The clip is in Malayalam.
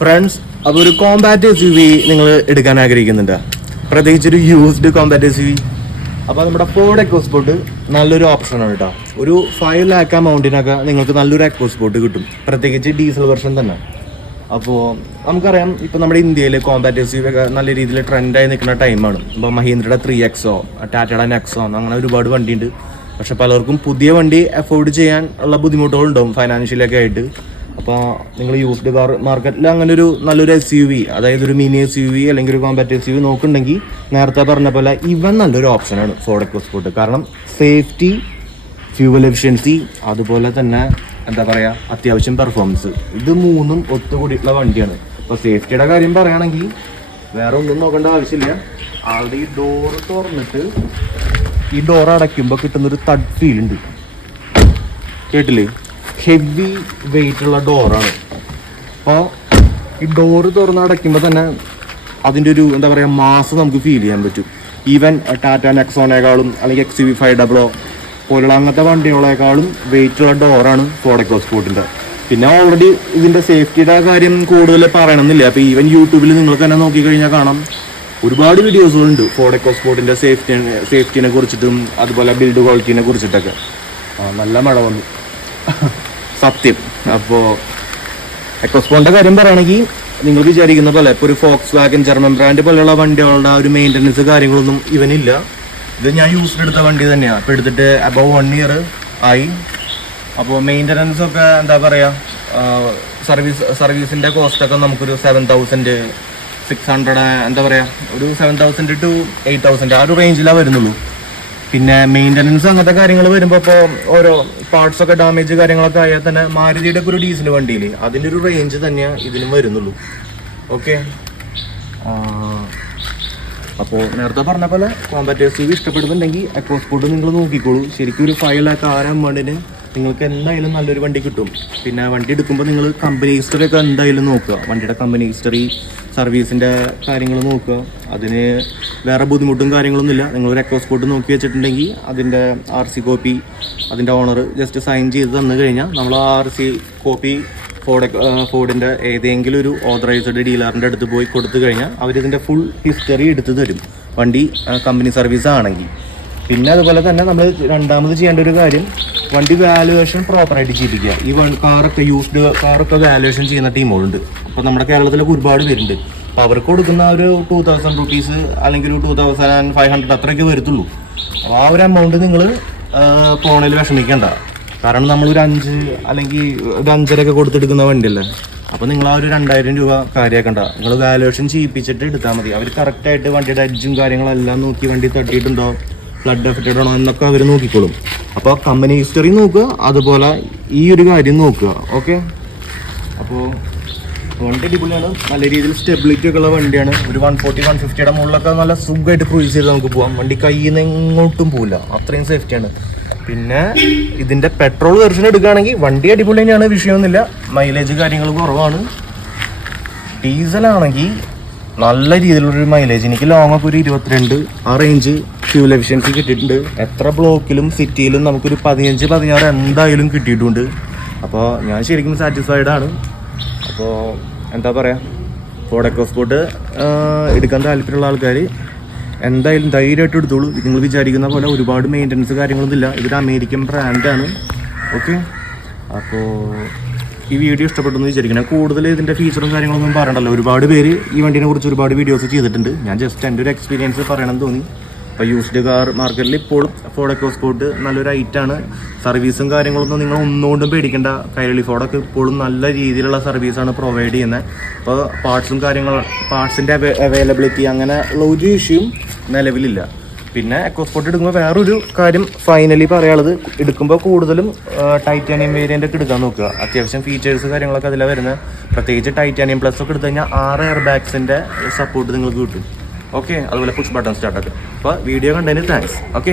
ഫ്രണ്ട്സ്, അപ്പോൾ ഒരു കോമ്പാറ്റ് SUV നിങ്ങൾ എടുക്കാൻ ആഗ്രഹിക്കുന്നുണ്ട്, പ്രത്യേകിച്ച് ഒരു യൂസ്ഡ് കോമ്പാറ്റ് SUV. അപ്പോൾ നമ്മുടെ ഫോർഡ് എക്കോസ്പോർട്ട് നല്ലൊരു ഓപ്ഷനാണ് കേട്ടോ. ഒരു 5 lakh എമൗണ്ടിനൊക്കെ നിങ്ങൾക്ക് നല്ലൊരു എക്കോസ്പോർട്ട് കിട്ടും, പ്രത്യേകിച്ച് ഡീസൽ വെർഷൻ തന്നെ. അപ്പോൾ നമുക്കറിയാം, ഇപ്പോൾ നമ്മുടെ ഇന്ത്യയിൽ കോമ്പാറ്റ് SUV ഒക്കെ നല്ല രീതിയിൽ ട്രെൻഡായി നിൽക്കുന്ന ടൈമാണ്. ഇപ്പോൾ മഹീന്ദ്രയുടെ 3XO, ടാറ്റയുടെ നെക്സോൺ, അങ്ങനെ ഒരുപാട് വണ്ടിയുണ്ട്. പക്ഷെ പലർക്കും പുതിയ വണ്ടി അഫോർഡ് ചെയ്യാൻ ഉള്ള ബുദ്ധിമുട്ടുകളുണ്ടാവും ഫൈനാൻഷ്യലൊക്കെ ആയിട്ട്. അപ്പോൾ നിങ്ങൾ യൂസ്ഡ് കാർ മാർക്കറ്റിൽ അങ്ങനെ ഒരു നല്ലൊരു SUV, അതായത് ഒരു മിനി SUV അല്ലെങ്കിൽ ഒരു കോമ്പാറ്റ് SUV നോക്കുന്നുണ്ടെങ്കിൽ നേരത്തെ പറഞ്ഞ പോലെ ഇവൻ നല്ലൊരു ഓപ്ഷനാണ് ഫോർഡ് എക്കോസ്പോർട്ട്. കാരണം സേഫ്റ്റി, ഫ്യൂവൽ എഫിഷ്യൻസി, അതുപോലെ തന്നെ എന്താ പറയുക, അത്യാവശ്യം പെർഫോമൻസ്, ഇത് മൂന്നും ഒത്തുകൂടിയിട്ടുള്ള വണ്ടിയാണ്. ഇപ്പോൾ സേഫ്റ്റിയുടെ കാര്യം പറയുകയാണെങ്കിൽ വേറെ ഒന്നും നോക്കേണ്ട ആവശ്യമില്ല. ആളുടെ ഈ ഡോറ് തുറന്നിട്ട് ഈ ഡോർ അടയ്ക്കുമ്പോൾ കിട്ടുന്നൊരു തഡ് ഫീൽ ഉണ്ട്, കേട്ടില്ലേ? ഹെവി വെയിറ്റ് ഉള്ള ഡോറാണ്. അപ്പോൾ ഈ ഡോറ് തുറന്ന് അടയ്ക്കുമ്പോൾ തന്നെ അതിൻ്റെ ഒരു എന്താ പറയുക മാസ് നമുക്ക് ഫീൽ ചെയ്യാൻ പറ്റും. ഈവൻ ടാറ്റ നെക്സോണേക്കാളും അല്ലെങ്കിൽ XUV500 പോലുള്ള അങ്ങനത്തെ വണ്ടികളെക്കാളും വെയിറ്റ് ഉള്ള ഡോറാണ് ഫോർഡ് എക്കോസ്പോർട്ടിൻ്റെ. പിന്നെ ഓൾറെഡി ഇതിൻ്റെ സേഫ്റ്റിയുടെ കാര്യം കൂടുതൽ പറയണമെന്നില്ല. അപ്പോൾ ഈവൻ യൂട്യൂബിൽ നിങ്ങൾക്ക് തന്നെ നോക്കിക്കഴിഞ്ഞാൽ കാണാം, ഒരുപാട് വീഡിയോസുകളുണ്ട് ഫോർഡ് എക്കോസ്പോർട്ടിൻ്റെ സേഫ്റ്റിനെ കുറിച്ചിട്ടും അതുപോലെ ബിൽഡ് ക്വാളിറ്റിനെ കുറിച്ചിട്ടൊക്കെ. നല്ല മഴ വന്നു സത്യം. അപ്പോൾ എക്കോസ്പോർട്ടിൻ്റെ കാര്യം പറയുകയാണെങ്കിൽ നിങ്ങൾ വിചാരിക്കുന്ന പോലെ ഇപ്പോൾ ഒരു ഫോക്സ് വാഗൻ, ജർമ്മൻ ബ്രാൻഡ് പോലെയുള്ള വണ്ടികളുടെ ആ ഒരു മെയിൻ്റനൻസ് കാര്യങ്ങളൊന്നും ഇവനില്ല. ഇത് ഞാൻ യൂസ്ഡ് എടുത്ത വണ്ടി തന്നെയാണ്. അപ്പോൾ എടുത്തിട്ട് അബവ് 1 year ആയി. അപ്പോൾ മെയിൻ്റനൻസ് ഒക്കെ എന്താ പറയുക, സർവീസിൻ്റെ കോസ്റ്റൊക്കെ നമുക്കൊരു 7,600 എന്താ പറയുക, ഒരു 7,000 to 8,000 ആ ഒരു റേഞ്ചിലാണ് വരുന്നുള്ളൂ. പിന്നെ മെയിൻ്റനൻസ് അങ്ങനത്തെ കാര്യങ്ങൾ വരുമ്പോൾ ഇപ്പോൾ ഓരോ പാർട്സൊക്കെ ഡാമേജ് കാര്യങ്ങളൊക്കെ ആയാൽ തന്നെ മാരുതിയുടെ ഒക്കെ ഒരു ഡീസൽ വണ്ടിയിൽ അതിൻ്റെ ഒരു റേഞ്ച് തന്നെയാണ് ഇതിനും വരുന്നുള്ളൂ. ഓക്കെ, അപ്പോൾ നേരത്തെ പറഞ്ഞ പോലെ കോമ്പാറ്റ് SUV ഇഷ്ടപ്പെടുന്നുണ്ടെങ്കിൽ എക്കോസ്പോർട്ട് നിങ്ങൾ നോക്കിക്കോളൂ. ശരിക്കും ഒരു 5 lakh എമൗണ്ടിന് നിങ്ങൾക്ക് എന്തായാലും നല്ലൊരു വണ്ടി കിട്ടും. പിന്നെ വണ്ടി എടുക്കുമ്പോൾ നിങ്ങൾ കമ്പനി ഹിസ്റ്ററി ഒക്കെ എന്തായാലും നോക്കുക. വണ്ടിയുടെ കമ്പനി ഹിസ്റ്ററി, സർവീസിൻ്റെ കാര്യങ്ങൾ നോക്കുക. അതിന് വേറെ ബുദ്ധിമുട്ടും കാര്യങ്ങളൊന്നുമില്ല. നിങ്ങളൊരു എക്കോസ്പോർട്ട് നോക്കി വെച്ചിട്ടുണ്ടെങ്കിൽ അതിൻ്റെ RC കോപ്പി അതിൻ്റെ ഓണർ ജസ്റ്റ് സൈൻ ചെയ്ത് തന്നു കഴിഞ്ഞാൽ നമ്മൾ ആ RC കോപ്പി ഫോർഡിൻ്റെ ഏതെങ്കിലും ഒരു ഓതറൈസ്ഡ് ഡീലറിൻ്റെ അടുത്ത് പോയി കൊടുത്തു കഴിഞ്ഞാൽ അവരിതിൻ്റെ ഫുൾ ഹിസ്റ്ററി എടുത്ത് തരും, വണ്ടി കമ്പനി സർവീസ് ആണെങ്കിൽ. പിന്നെ അതുപോലെ തന്നെ നമ്മൾ രണ്ടാമത് ചെയ്യേണ്ട ഒരു കാര്യം, വണ്ടി വാല്യുവേഷൻ പ്രോപ്പറായിട്ട് ചെയ്യിപ്പിക്കുക. ഈ കാറൊക്കെ യൂസ്ഡ് കാറൊക്കെ വാല്യുവേഷൻ ചെയ്യുന്ന ടീമുകളുണ്ട്. അപ്പോൾ നമ്മുടെ കേരളത്തിലൊക്കെ ഒരുപാട് പേരുണ്ട്. അപ്പോൾ അവർക്ക് കൊടുക്കുന്ന ഒരു 2,000 rupees അല്ലെങ്കിൽ ഒരു 2,500 അത്രയൊക്കെ വരത്തുള്ളൂ. അപ്പോൾ ആ ഒരു എമൗണ്ട് നിങ്ങൾ ഫോണിൽ വിഷമിക്കേണ്ട. കാരണം നമ്മളൊരു 5 അല്ലെങ്കിൽ ഒരു 5.5 കൊടുത്തെടുക്കുന്ന വണ്ടിയല്ലേ. അപ്പോൾ നിങ്ങൾ ആ ഒരു 2,000 രൂപ കാര്യമാക്കണ്ട. നിങ്ങൾ വാല്യുവേഷൻ ചെയ്യിപ്പിച്ചിട്ട് എടുത്താൽ മതി. അവർ കറക്റ്റായിട്ട് വണ്ടിയുടെ എഡ്ജും കാര്യങ്ങളെല്ലാം നോക്കി വണ്ടി തട്ടിയിട്ടുണ്ടോ, ഫ്ലഡ് എഫക്റ്റഡ് ആണോ എന്നൊക്കെ അവർ നോക്കിക്കോളും. അപ്പോൾ കമ്പനി ഹിസ്റ്ററി നോക്കുക, അതുപോലെ ഈ ഒരു കാര്യം നോക്കുക. ഓക്കെ, അപ്പോൾ വണ്ടി അടിപൊളിയാണ്, നല്ല രീതിയിൽ സ്റ്റെബിലിറ്റി ഒക്കെ ഉള്ള വണ്ടിയാണ്. ഒരു 140-150 മുകളിലൊക്കെ നല്ല സുഖമായിട്ട് ക്രൂസ് ചെയ്ത് നമുക്ക് പോകാം. വണ്ടി കയ്യിൽ നിന്ന് എങ്ങോട്ടും പോവില്ല, അത്രയും സേഫ്റ്റിയാണ്. പിന്നെ ഇതിൻ്റെ പെട്രോൾ വെർഷൻ എടുക്കുകയാണെങ്കിൽ വണ്ടി അടിപൊളി തന്നെയാണ്, വിഷയമൊന്നുമില്ല. മൈലേജ് കാര്യങ്ങൾ കുറവാണ്. ഡീസലാണെങ്കിൽ നല്ല രീതിയിലുള്ളൊരു മൈലേജ്, എനിക്ക് ലോങ് ഒക്കെ ഒരു 22 ആ റേഞ്ച് ഫ്യൂൽ എഫിഷ്യൻസി കിട്ടിയിട്ടുണ്ട്. എത്ര ബ്ലോക്കിലും സിറ്റിയിലും നമുക്കൊരു 15-16 എന്തായാലും കിട്ടിയിട്ടുണ്ട്. അപ്പോൾ ഞാൻ ശരിക്കും സാറ്റിസ്ഫൈഡ് ആണ്. അപ്പോൾ എന്താ പറയുക, ഫോർഡ് എക്കോസ്പോർട്ട് എടുക്കാൻ താല്പര്യമുള്ള ആൾക്കാർ എന്തായാലും ധൈര്യമായിട്ട് എടുത്തോളൂ. നിങ്ങൾ വിചാരിക്കുന്ന പോലെ ഒരുപാട് മെയിൻ്റനൻസ് കാര്യങ്ങളൊന്നുമില്ല. ഇതൊരു അമേരിക്കൻ ബ്രാൻഡാണ്. ഓക്കെ, അപ്പോൾ ഈ വീഡിയോ ഇഷ്ടപ്പെട്ടെന്ന് വിചാരിക്കണം. കൂടുതൽ ഇതിൻ്റെ ഫീച്ചറും കാര്യങ്ങളൊന്നും പറയണ്ടല്ലോ. ഒരുപാട് പേര് ഈ വണ്ടിനെ കുറിച്ച് ഒരുപാട് വീഡിയോസ് ചെയ്തിട്ടുണ്ട്. ഞാൻ ജസ്റ്റ് എൻ്റെ ഒരു എക്സ്പീരിയൻസ് പറയണമെന്ന് തോന്നി. അപ്പോൾ യൂസ്ഡ് കാർ മാർക്കറ്റിൽ ഇപ്പോഴും ഫോർഡ് എക്കോസ്പോർട്ട് നല്ലൊരു ഐറ്റാണ്. സർവീസും കാര്യങ്ങളൊന്നും നിങ്ങൾ ഒന്നുകൊണ്ടും പേടിക്കേണ്ട. കൈരളി ഫോർഡൊക്കെ ഇപ്പോഴും നല്ല രീതിയിലുള്ള സർവീസാണ് പ്രൊവൈഡ് ചെയ്യുന്നത്. അപ്പോൾ പാർട്സിൻ്റെ അവൈലബിലിറ്റി അങ്ങനെ ഉള്ള ഒരു ഇഷ്യൂയും നിലവിലില്ല. പിന്നെ എക്കോസ്പോർട്ട് എടുക്കുമ്പോൾ വേറൊരു കാര്യം ഫൈനലി പറയാനുള്ളത്, എടുക്കുമ്പോൾ കൂടുതലും ടൈറ്റാനിയം വേരിയൻ്റ് ഒക്കെ എടുക്കാൻ നോക്കുക. അത്യാവശ്യം ഫീച്ചേഴ്സ് കാര്യങ്ങളൊക്കെ അതിലാണ് വരുന്നത്. പ്രത്യേകിച്ച് ടൈറ്റാനിയം പ്ലസ് ഒക്കെ എടുത്തു കഴിഞ്ഞാൽ 6 എയർ ബാഗ്സിൻ്റെ സപ്പോർട്ട് നിങ്ങൾക്ക് കിട്ടും. ഓക്കെ, അതുപോലെ പുഷ് ബട്ടൺ സ്റ്റാർട്ടൊക്കെ. അപ്പോൾ വീഡിയോ കണ്ടതിന് താങ്ക്സ്. ഓക്കെ.